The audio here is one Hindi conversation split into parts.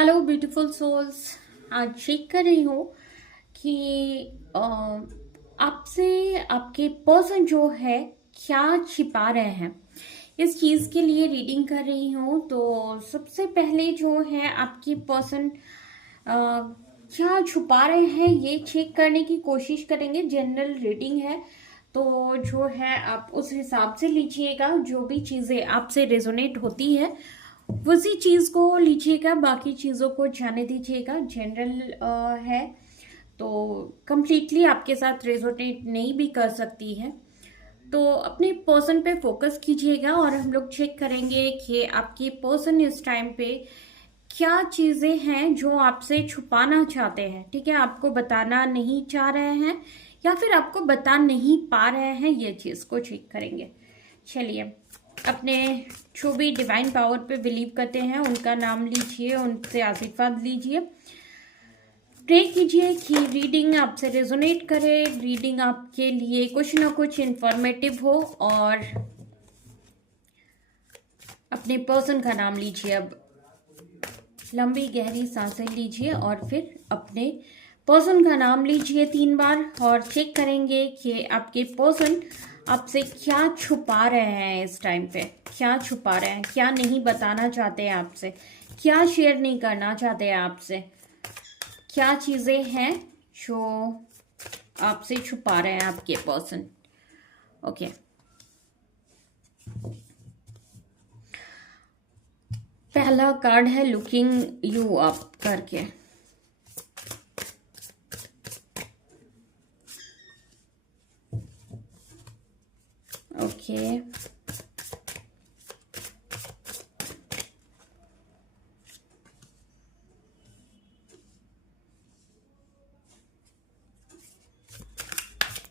Hello beautiful souls. आज चेक कर रही हूँ कि अ, आपसे आपके पर्सन जो है क्या छिपा रहे हैं। इस चीज़ के लिए रीडिंग कर रही हूँ। तो सबसे पहले जो है आपकी पर्सन क्या छुपा रहे हैं ये चेक करने की कोशिश करेंगे। जनरल रीडिंग है तो जो है आप उस हिसाब से लीजिएगा। जो भी चीज़ें आपसे रेजोनेट होती है उसी चीज को लीजिएगा, बाकी चीजों को जाने दीजिएगा। जनरल है तो कंप्लीटली आपके साथ रेजोनेट नहीं भी कर सकती है। तो अपने पर्सन पे फोकस कीजिएगा और हम लोग चेक करेंगे कि आपकी पर्सन इस टाइम पे क्या चीजें हैं जो आपसे छुपाना चाहते हैं। ठीक है, आपको बताना नहीं चाह रहे हैं या फिर आपको बता नहीं पा रहे हैं, ये चीज को चेक करेंगे। चलिए, अपने जो भी डिवाइन पावर पे बिलीव करते हैं उनका नाम लीजिए, उनसे आशीर्वाद लीजिए, प्रे कीजिए कि रीडिंग आपसे रेजोनेट करे, रीडिंग आपके लिए कुछ ना कुछ इंफॉर्मेटिव हो। और अपने पर्सन का नाम लीजिए। अब लंबी गहरी सांसें लीजिए और फिर अपने पर्सन का नाम लीजिए 3 बार और चेक करेंगे कि आपके पर्सन आपसे क्या छुपा रहे हैं। इस टाइम पे क्या छुपा रहे हैं, क्या नहीं बताना चाहते हैं आपसे, क्या शेयर नहीं करना चाहते हैं आपसे, क्या चीजें हैं जो आपसे छुपा रहे हैं आपके पर्सन। ओके, पहला कार्ड है लुकिंग यू अप करके। ओके,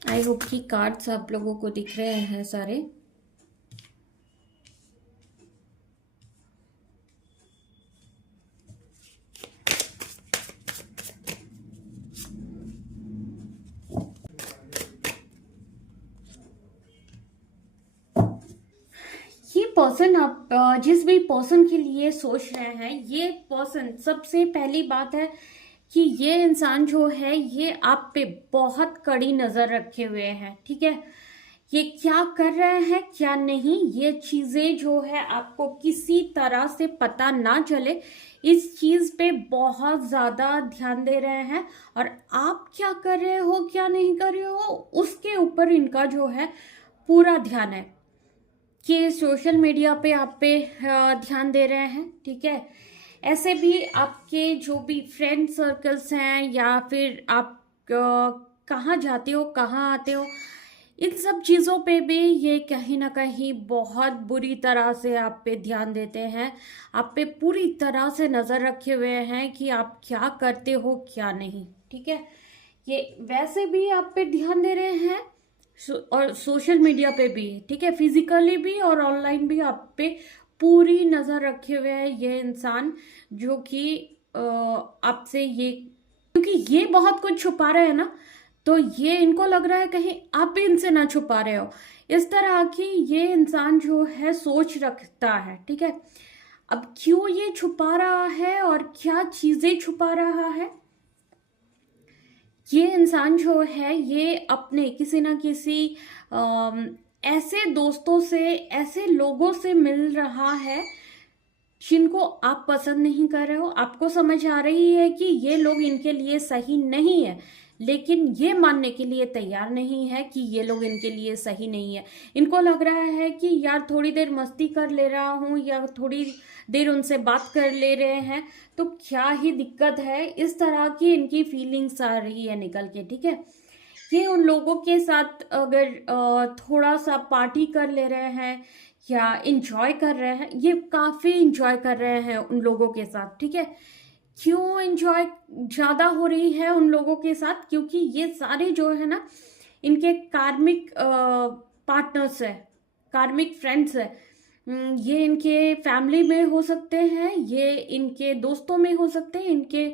आई होप कि कार्ड्स आप लोगों को दिख रहे हैं सारे। ये पर्सन आप जिस भी पर्सन के लिए सोच रहे हैं, ये पर्सन, सबसे पहली बात है कि ये इंसान जो है ये आप पे बहुत कड़ी नजर रखे हुए हैं। ठीक है, ये क्या कर रहे हैं क्या नहीं, ये चीजें जो है आपको किसी तरह से पता ना चले, इस चीज पे बहुत ज्यादा ध्यान दे रहे हैं। और आप क्या कर रहे हो क्या नहीं कर रहे हो उसके ऊपर इनका जो है पूरा ध्यान है कि सोशल मीडिया पे आप पे ध्यान दे रहे हैं। ठीक है, ऐसे भी आपके जो भी फ्रेंड सर्कल्स हैं या फिर आप कहाँ जाते हो कहाँ आते हो, इन सब चीज़ों पे भी ये कहीं ना कहीं बहुत बुरी तरह से आप पे ध्यान देते हैं। आप पे पूरी तरह से नज़र रखे हुए हैं कि आप क्या करते हो क्या नहीं। ठीक है, ये वैसे भी आप पे ध्यान दे रहे हैं और सोशल मीडिया पे भी। ठीक है, फिजिकली भी और ऑनलाइन भी आप पे पूरी नजर रखे हुए हैं ये इंसान, जो कि आपसे ये, क्योंकि ये बहुत कुछ छुपा रहे हैं ना, तो ये इनको लग रहा है कहीं आप भी इनसे ना छुपा रहे हो। इस तरह की ये इंसान जो है सोच रखता है। ठीक है, अब क्यों ये छुपा रहा है और क्या चीजें छुपा रहा है, ये इंसान जो है ये अपने किसी ना किसी ऐसे दोस्तों से, ऐसे लोगों से मिल रहा है जिनको आप पसंद नहीं कर रहे हो। आपको समझ आ रही है कि ये लोग इनके लिए सही नहीं है, लेकिन ये मानने के लिए तैयार नहीं है कि ये लोग इनके लिए सही नहीं है। इनको लग रहा है कि यार थोड़ी देर मस्ती कर ले रहा हूँ या थोड़ी देर उनसे बात कर ले रहे हैं तो क्या ही दिक्कत है, इस तरह की इनकी फीलिंग्स आ रही है निकल के। ठीक है, ये उन लोगों के साथ अगर थोड़ा सा पार्टी कर ले रहे हैं या इंजॉय कर रहे हैं, ये काफी इंजॉय कर रहे हैं उन लोगों के साथ। ठीक है, क्यों इंजॉय ज्यादा हो रही है उन लोगों के साथ, क्योंकि ये सारे जो है ना इनके कार्मिक पार्टनर्स है, कार्मिक फ्रेंड्स है। ये इनके फैमिली में हो सकते हैं, ये इनके दोस्तों में हो सकते हैं, इनके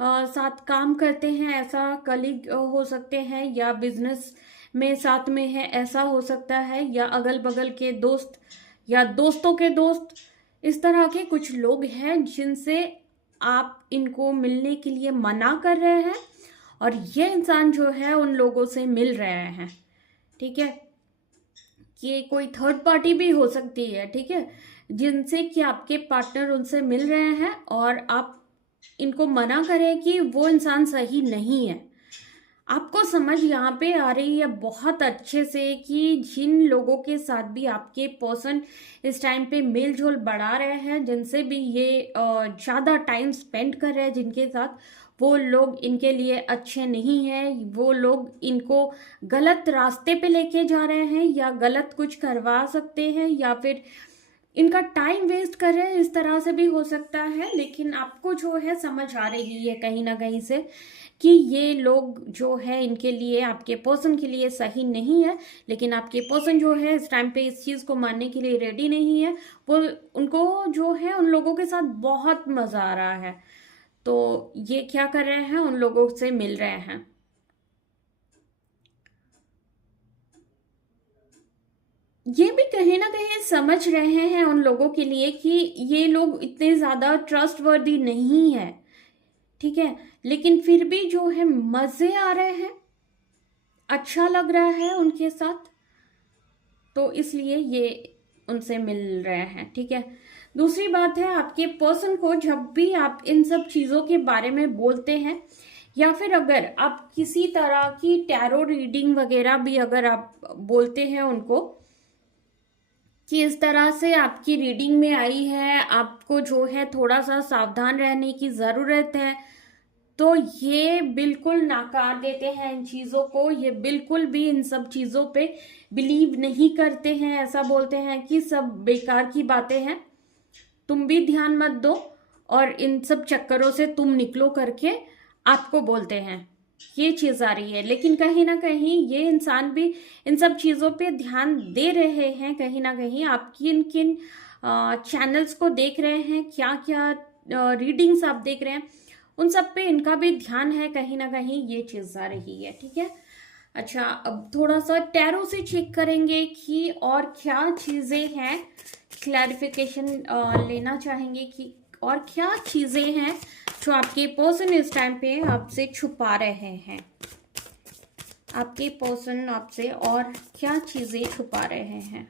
साथ काम करते हैं ऐसा कलीग हो सकते हैं, या बिजनेस में साथ में है ऐसा हो सकता है, या अगल बगल के दोस्त या दोस्तों के दोस्त। इस तरह के कुछ लोग हैं जिनसे आप इनको मिलने के लिए मना कर रहे हैं और ये इंसान जो है उन लोगों से मिल रहे हैं, ठीक है। ये कोई थर्ड पार्टी भी हो सकती है, ठीक है, जिनसे कि आपके पार्टनर उनसे मिल रहे हैं और आप इनको मना करें कि वो इंसान सही नहीं है। आपको समझ यहाँ पे आ रही है बहुत अच्छे से कि जिन लोगों के साथ भी आपके पर्सन इस टाइम पे मेल जोल बढ़ा रहे हैं, जिनसे भी ये ज़्यादा टाइम स्पेंड कर रहे हैं जिनके साथ, वो लोग इनके लिए अच्छे नहीं हैं। वो लोग इनको गलत रास्ते पे लेके जा रहे हैं या गलत कुछ करवा सकते हैं या फिर इनका टाइम वेस्ट कर रहे हैं, इस तरह से भी हो सकता है। लेकिन आपको जो है समझ आ रही है कहीं ना कहीं से कि ये लोग जो है इनके लिए, आपके पर्सन के लिए सही नहीं है। लेकिन आपके पर्सन जो है इस टाइम पे इस चीज़ को मानने के लिए रेडी नहीं है। वो उनको जो है उन लोगों के साथ बहुत मज़ा आ रहा है, तो ये क्या कर रहे हैं, उन लोगों से मिल रहे हैं। ये भी कहीं ना कहीं समझ रहे हैं उन लोगों के लिए कि ये लोग इतने ज़्यादा ट्रस्टवर्दी नहीं है, ठीक है। लेकिन फिर भी जो है मज़े आ रहे हैं, अच्छा लग रहा है उनके साथ, तो इसलिए ये उनसे मिल रहे हैं, ठीक है। दूसरी बात है, आपके पर्सन को जब भी आप इन सब चीज़ों के बारे में बोलते हैं या फिर अगर आप किसी तरह की टैरो रीडिंग वगैरह भी अगर आप बोलते हैं उनको कि इस तरह से आपकी रीडिंग में आई है, आपको जो है थोड़ा सा सावधान रहने की ज़रूरत है, तो ये बिल्कुल नकार देते हैं इन चीज़ों को। ये बिल्कुल भी इन सब चीज़ों पे बिलीव नहीं करते हैं। ऐसा बोलते हैं कि सब बेकार की बातें हैं, तुम भी ध्यान मत दो और इन सब चक्करों से तुम निकलो करके आपको बोलते हैं। ये चीज़ आ रही है। लेकिन कहीं ना कहीं ये इंसान भी इन सब चीज़ों पे ध्यान दे रहे हैं। कहीं ना कहीं आप किन किन चैनल्स को देख रहे हैं, क्या क्या रीडिंग्स आप देख रहे हैं, उन सब पे इनका भी ध्यान है। कहीं ना कहीं ये चीज़ आ रही है, ठीक है। अच्छा, अब थोड़ा सा टैरो से चेक करेंगे कि और क्या चीज़ें हैं, क्लैरिफिकेशन लेना चाहेंगे कि और क्या चीज़ें हैं जो आपके पर्सन इस टाइम पे आपसे छुपा रहे हैं। आपके पर्सन आपसे और क्या चीज़ें छुपा रहे हैं।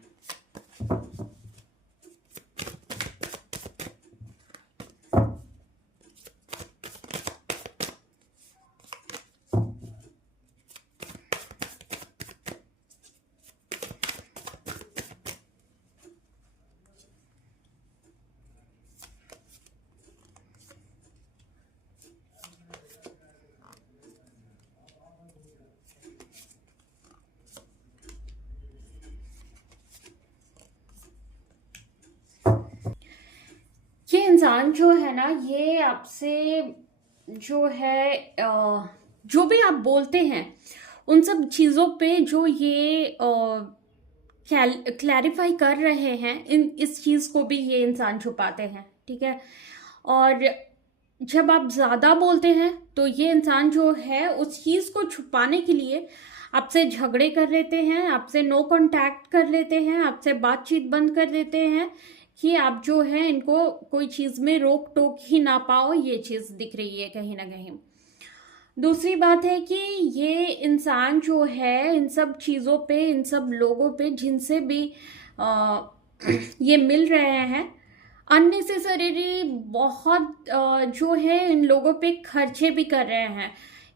ये इंसान जो है ना, ये आपसे जो है जो भी आप बोलते हैं उन सब चीज़ों पे जो ये क्लैरिफाई कर रहे हैं, इस चीज़ को भी ये इंसान छुपाते हैं, ठीक है। और जब आप ज़्यादा बोलते हैं तो ये इंसान जो है उस चीज़ को छुपाने के लिए आपसे झगड़े कर लेते हैं, आपसे नो कांटेक्ट कर लेते हैं, आपसे बातचीत बंद कर देते हैं कि आप जो है इनको कोई चीज़ में रोक टोक ही ना पाओ। ये चीज़ दिख रही है कहीं ना कहीं। दूसरी बात है कि ये इंसान जो है इन सब चीज़ों पे, इन सब लोगों पे जिनसे भी ये मिल रहे हैं, अननेसेसरी बहुत जो है इन लोगों पे खर्चे भी कर रहे हैं।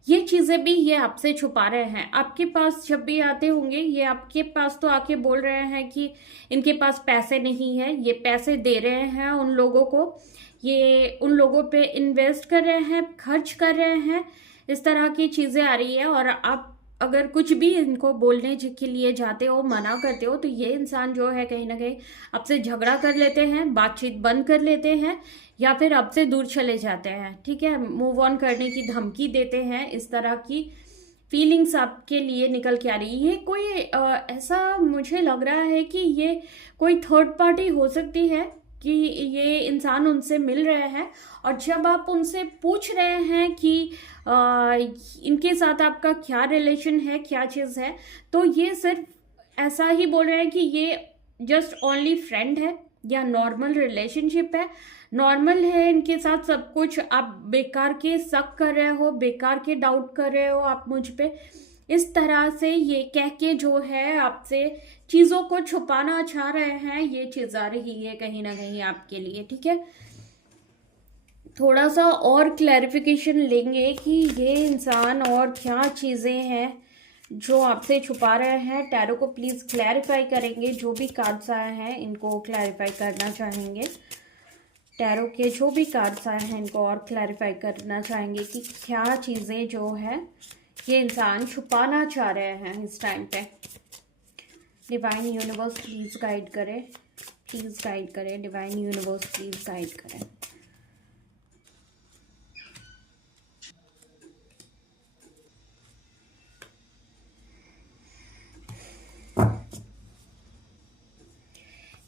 ये चीज़ें भी ये आपसे छुपा रहे हैं। आपके पास जब भी आते होंगे ये आपके पास तो आके बोल रहे हैं कि इनके पास पैसे नहीं है, ये पैसे दे रहे हैं उन लोगों को, ये उन लोगों पे इन्वेस्ट कर रहे हैं, खर्च कर रहे हैं, इस तरह की चीज़ें आ रही है। और आप अगर कुछ भी इनको बोलने के लिए जाते हो, मना करते हो, तो ये इंसान जो है कहीं ना कहीं आपसे झगड़ा कर लेते हैं, बातचीत बंद कर लेते हैं या फिर आपसे दूर चले जाते हैं, ठीक है। मूव ऑन करने की धमकी देते हैं। इस तरह की फीलिंग्स आपके लिए निकल के आ रही है। कोई ऐसा मुझे लग रहा है कि ये कोई थर्ड पार्टी हो सकती है कि ये इंसान उनसे मिल रहे हैं और जब आप उनसे पूछ रहे हैं कि इनके साथ आपका क्या रिलेशन है, क्या चीज़ है, तो ये सिर्फ ऐसा ही बोल रहे हैं कि ये जस्ट ओनली फ्रेंड है या नॉर्मल रिलेशनशिप है, नॉर्मल है इनके साथ सब कुछ। आप बेकार के शक कर रहे हो, बेकार के डाउट कर रहे हो आप मुझ पे, इस तरह से ये कह के जो है आपसे चीजों को छुपाना चाह रहे हैं। ये चीज आ रही है कहीं ना कहीं आपके लिए, ठीक है। थोड़ा सा और क्लैरिफिकेशन लेंगे कि ये इंसान और क्या चीजें हैं जो आपसे छुपा रहे हैं। टैरो को प्लीज क्लैरिफाई करेंगे, जो भी कार्ड्स आए हैं इनको क्लैरिफाई करना चाहेंगे। टैरो के जो भी कार्ड्स आए हैं इनको और क्लैरिफाई करना चाहेंगे कि क्या चीजें जो है ये इंसान छुपाना चाह रहे हैं इस टाइम पे। डिवाइन यूनिवर्स प्लीज गाइड करे, प्लीज गाइड करे, डिवाइन यूनिवर्स प्लीज गाइड करें।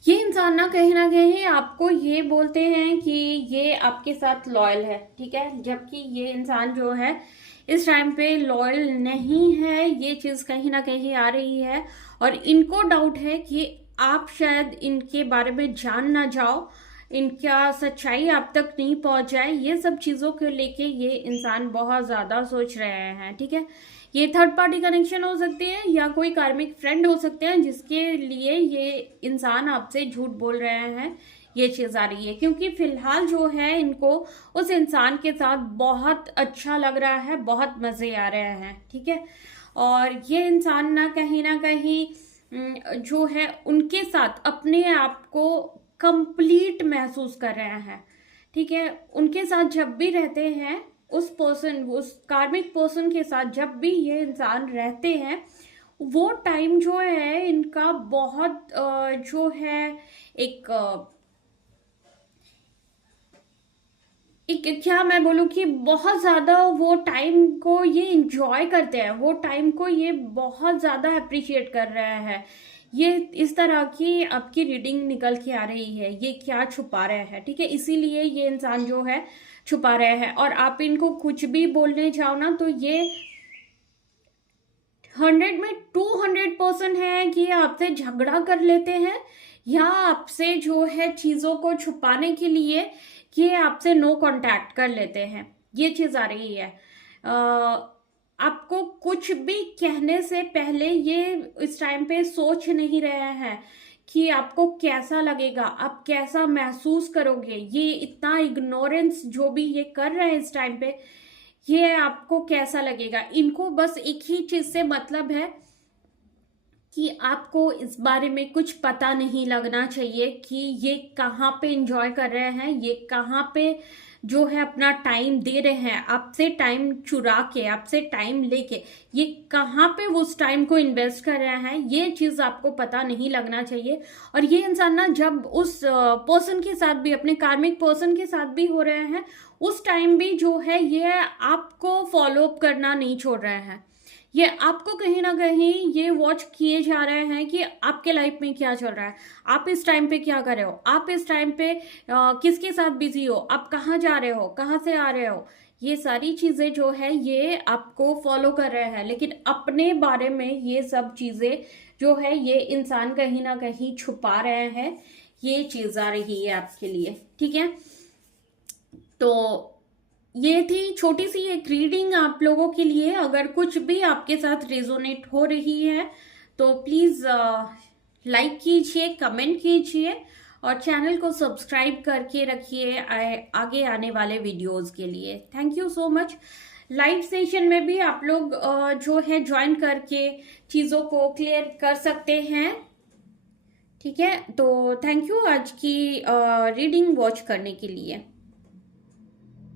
ये इंसान ना कहीं आपको ये बोलते हैं कि ये आपके साथ लॉयल है, ठीक है, जबकि ये इंसान जो है इस टाइम पे लॉयल नहीं है। ये चीज कहीं ना कहीं आ रही है और इनको डाउट है कि आप शायद इनके बारे में जान ना जाओ, इनका सच्चाई आप तक नहीं पहुंच जाए। ये सब चीजों को लेके ये इंसान बहुत ज्यादा सोच रहे हैं, ठीक है। ये थर्ड पार्टी कनेक्शन हो सकती है या कोई कार्मिक फ्रेंड हो सकते हैं जिसके लिए ये इंसान आपसे झूठ बोल रहे हैं। ये चीज आ रही है क्योंकि फिलहाल जो है इनको उस इंसान के साथ बहुत अच्छा लग रहा है, बहुत मजे आ रहे हैं, ठीक है। और ये इंसान ना कहीं जो है उनके साथ अपने आप को कंप्लीट महसूस कर रहे हैं, ठीक है। उनके साथ जब भी रहते हैं, उस कार्मिक पर्सन के साथ जब भी ये इंसान रहते हैं, वो टाइम जो है इनका बहुत जो है एक क्या मैं बोलूँ कि बहुत ज्यादा वो टाइम को ये इंजॉय करते हैं, वो टाइम को ये बहुत ज्यादा अप्रिशिएट कर रहे हैं। ये इस तरह की आपकी रीडिंग निकल के आ रही है, ये क्या छुपा रहे हैं, ठीक है। इसीलिए ये इंसान जो है छुपा रहे हैं और आप इनको कुछ भी बोलने जाओ ना तो ये 100 में 200% है कि आपसे झगड़ा कर लेते हैं या आपसे जो है चीजों को छुपाने के लिए ये आपसे नो कांटेक्ट कर लेते हैं। ये चीज आ रही है। आपको कुछ भी कहने से पहले ये इस टाइम पे सोच नहीं रहे हैं कि आपको कैसा लगेगा, आप कैसा महसूस करोगे। ये इतना इग्नोरेंस जो भी ये कर रहे हैं इस टाइम पे, ये आपको कैसा लगेगा। इनको बस एक ही चीज से मतलब है कि आपको इस बारे में कुछ पता नहीं लगना चाहिए कि ये कहाँ पे एंजॉय कर रहे हैं, ये कहाँ पे जो है अपना टाइम दे रहे हैं, आपसे टाइम चुरा के, आपसे टाइम लेके ये कहाँ पे वो उस टाइम को इन्वेस्ट कर रहे हैं, ये चीज आपको पता नहीं लगना चाहिए। और ये इंसान ना जब उस पर्सन के साथ भी, अपने कार्मिक पर्सन के साथ भी हो रहे हैं, उस टाइम भी जो है ये आपको फॉलो अप करना नहीं छोड़ रहे हैं। ये आपको कहीं ना कहीं ये वॉच किए जा रहे हैं कि आपके लाइफ में क्या चल रहा है, आप इस टाइम पे क्या कर रहे हो, आप इस टाइम पे किसके साथ बिजी हो, आप कहाँ जा रहे हो, कहाँ से आ रहे हो। ये सारी चीजें जो है ये आपको फॉलो कर रहे हैं, लेकिन अपने बारे में ये सब चीजें जो है ये इंसान कहीं ना कहीं छुपा रहे हैं। ये चीज आ रही है आपके लिए, ठीक है। तो ये थी छोटी सी एक रीडिंग आप लोगों के लिए। अगर कुछ भी आपके साथ रेजोनेट हो रही है तो प्लीज लाइक कीजिए, कमेंट कीजिए और चैनल को सब्सक्राइब करके रखिए आगे आने वाले वीडियोस के लिए। Thank you so much. Live session में भी आप लोग जो है ज्वाइन करके चीजों को क्लियर कर सकते हैं, ठीक है। तो थैंक यू आज की रीडिंग वॉच करने के लिए।